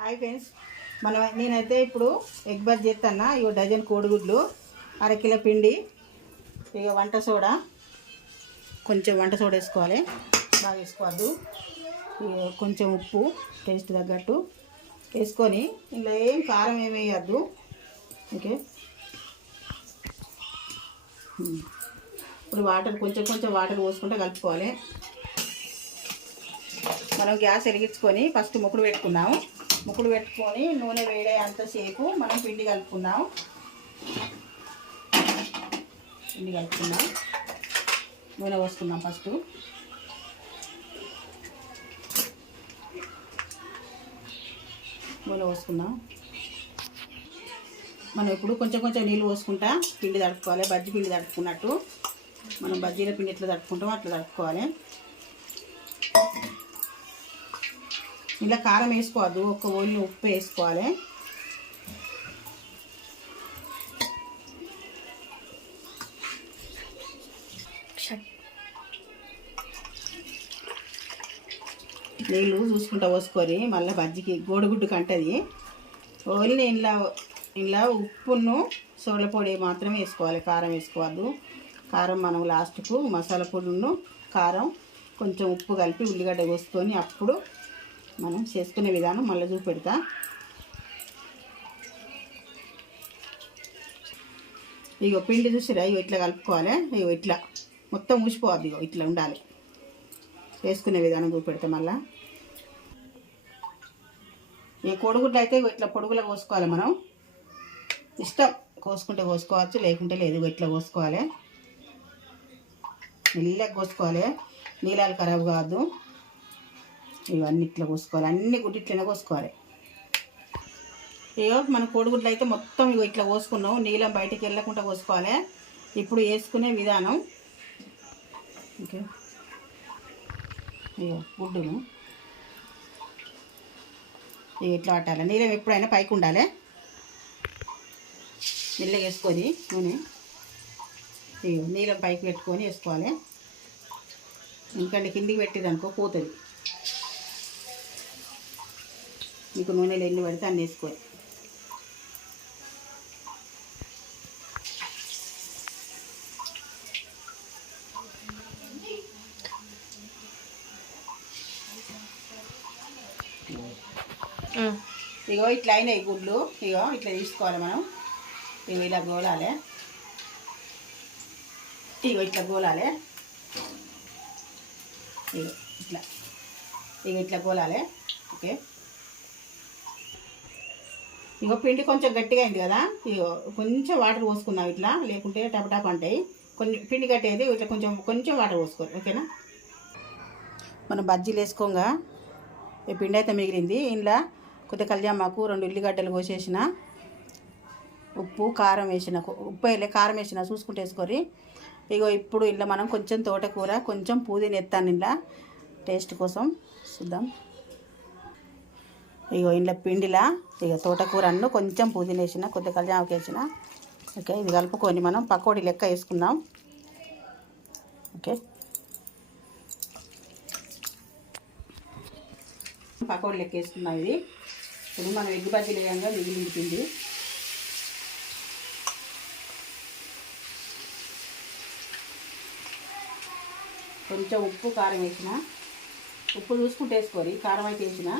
Hi friends, నేనైతే ఇప్పుడు egg buzz చేస్తాను. ఇక డజన్ కోడిగుడ్లు, అరకిలో పిండి, ఇక వంట సోడా, కొంచెం వంట సోడా వేసుకోవాలి, బాగా వేసుకోవద్దు. ఇక కొంచెం ఉప్పు టేస్ట్ తగ్గట్టు వేసుకొని, ఇలా ఏం కారం ఏమి వేయద్దు. ఓకే, ఇప్పుడు వాటర్ కొంచెం వాటర్ పోసుకుంటే కలుపుకోవాలి. మనం గ్యాస్ వెలిగించుకొని ఫస్ట్ ముక్కుడు పెట్టుకున్నాము. ముక్కుడు పెట్టుకొని నూనె వేడే అంతసేపు మనం పిండి కలుపుకున్నాం. నూనె పోసుకున్నాం. ఫస్ట్ నూనె పోసుకున్నాం. మనం ఇప్పుడు కొంచెం నీళ్ళు పోసుకుంటా పిండి తడుపుకోవాలి. బజ్జీ పిండి తడుపుకున్నట్టు మనం బజ్జీల పిండి ఎట్లా తడుపుకుంటామో అట్లా తడుపుకోవాలి. ఇలా కారం వేసుకోవద్దు, ఒక్క ఓన్లీ ఉప్పు వేసుకోవాలి. నీళ్ళు చూసుకుంటా పోసుకొని మళ్ళీ బజ్జికి కోడిగుడ్డు కంటది. ఓన్లీ ఇలా ఉప్పును సోల పొడి మాత్రమే వేసుకోవాలి, కారం వేసుకోవద్దు. కారం మనం లాస్ట్కు మసాలా పొడిను కారం కొంచెం ఉప్పు కలిపి ఉల్లిగడ్డ కోసుకొని అప్పుడు మనం చేసుకునే విధానం మళ్ళీ చూపెడతా. ఇగో పిండి చూసిరా, ఇగో ఇట్లా కలుపుకోవాలి. ఇగో ఇట్లా మొత్తం ఊసిపోవద్దు, ఇగో ఇట్లా ఉండాలి. వేసుకునే విధానం చూపెడతా మళ్ళా. ఈ కోడిగుడ్లు అయితే ఇట్లా పొడుగులా కోసుకోవాలి. మనం ఇష్టం కోసుకుంటే కోసుకోవచ్చు, లేకుంటే లేదు. ఇట్లా కోసుకోవాలి, మెల్లగా కోసుకోవాలి, నీళ్ళాలు ఖరాబ్ కావద్దు. ఇవన్నీ ఇట్లా కోసుకోవాలి, అన్ని గుడ్లు ఇట్లనే కోసుకోవాలి. ఇగో మన కోడిగుడ్లు అయితే మొత్తం ఇగో ఇట్లా కోసుకున్నాం, నీళ్ళం బయటికి వెళ్ళకుండా కోసుకోవాలి. ఇప్పుడు వేసుకునే విధానం. ఓకే, ఇగో గుడ్డును ఇక ఇట్లా పట్టాలి. నీళ్ళం ఎప్పుడైనా పైకి ఉండాలి. మెల్లగా వేసుకొని నూనె ఇగో నీళ్ళం పైకి పెట్టుకొని వేసుకోవాలి. ఎందుకంటే కిందికి పెట్టిదనుకో పోతుంది. మీకు నూనెలో ఎన్ని పడితే అన్నీ వేసుకోవాలి. ఇగో ఇట్లా అయినాయి గుడ్లు. ఇగో ఇట్లా తీసుకోవాలి మనం. ఇగో ఇలా గోలాలి. ఇగో ఇట్లా గోలాలి. ఇగో ఇట్లా గోలాలి. ఓకే, ఇగో పిండి కొంచెం గట్టిగా అయింది కదా. ఇగో కొంచెం వాటర్ పోసుకున్నాం ఇట్లా, లేకుంటే టపటాప్ అంటాయి. కొంచెం పిండి గట్టేది ఇట్లా కొంచెం వాటర్ పోసుకోవాలి. ఓకేనా, మనం బజ్జీలు వేసుకోగా ఈ పిండి అయితే మిగిలింది. ఇంట్లో కొద్దిగా కళ్యామాకు, 2 ఉల్లిగడ్డలు కోసేసిన, ఉప్పు కారం వేసిన, ఉప్పు వేయలే కారం వేసిన చూసుకుంటే వేసుకోరి. ఇగో ఇప్పుడు ఇలా మనం కొంచెం తోటకూర, కొంచెం పుదీనా ఎత్తాను ఇలా టేస్ట్ కోసం చూద్దాం. ఇగో ఇంట్లో పిండిలా ఇక తోటకూరను కొంచెం పుదీనా వేసిన, కొద్దిగా కళ్యామాకు వేసిన. ఓకే, ఇది కలుపుకొని మనం పకోడీ లెక్క వేసుకుందాం. ఓకే, పకోడీ లెక్క వేసుకుందాం. ఇది ఇప్పుడు మనం ఎగ్ బజ్జీలు వేయంగా మిగిలింది పిండి. కొంచెం ఉప్పు కారం వేసిన, ఉప్పు చూసుకుంటూ వేసుకోరి, కారం అయితే వేసిన.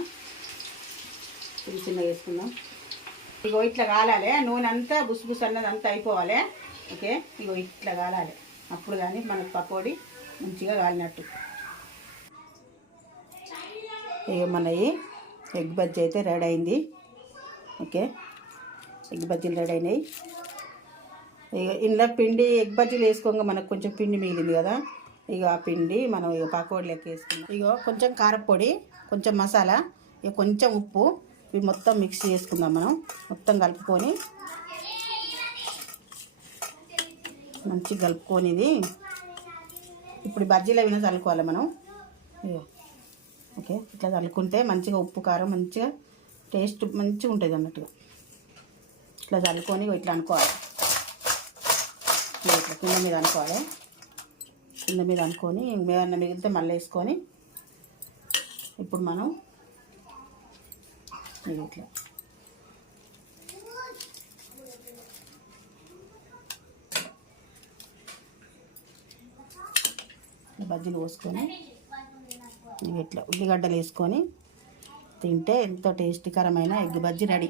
చిన్నగా వేసుకుందాం. ఇగో ఇట్లా కాలాలి, నూనె అంతా బుసుబుసు అన్నది అంతా అయిపోవాలి. ఓకే, ఇగో ఇట్లా కాలాలి, అప్పుడు కానీ మనకు పకోడీ మంచిగా కాలినట్టు. ఇక మన ఎగ్ బజ్జీ అయితే రెడీ అయింది. ఓకే, ఎగ్ బజ్జీలు రెడీ అయినాయి. ఇక ఇంట్లో పిండి ఎగ్ బజ్జీలు వేసుకోగా మనకు కొంచెం పిండి మిగిలింది కదా. ఇక ఆ పిండి మనం ఇక పకోడీ లెక్క వేసుకున్నాం. ఇగో కొంచెం కారపొడి, కొంచెం మసాలా, ఇక కొంచెం ఉప్పు, ఇవి మొత్తం మిక్స్ చేసుకుందాం. మనం మొత్తం కలుపుకొని మంచిగా కలుపుకొని ఇది ఇప్పుడు బజ్జీలు అయినా చల్లుకోవాలి మనం. ఓకే, ఇట్లా చల్లుకుంటే మంచిగా ఉప్పు కారం మంచిగా టేస్ట్ మంచిగా ఉంటుంది అన్నట్టుగా. ఇట్లా చల్లుకొని ఇట్లా అనుకోవాలి, ఇట్లా కింద మీద అనుకోవాలి. కింద మీద అనుకొని ఏమన్నా మిగిలితే మళ్ళీ వేసుకొని ఇప్పుడు మనం ఇట్లా బజ్జీలు పోసుకొని ఇట్లా ఉల్లిగడ్డలు వేసుకొని తింటే ఎంతో టేస్టీకరమైన ఎగ్ బజ్జీ రెడీ.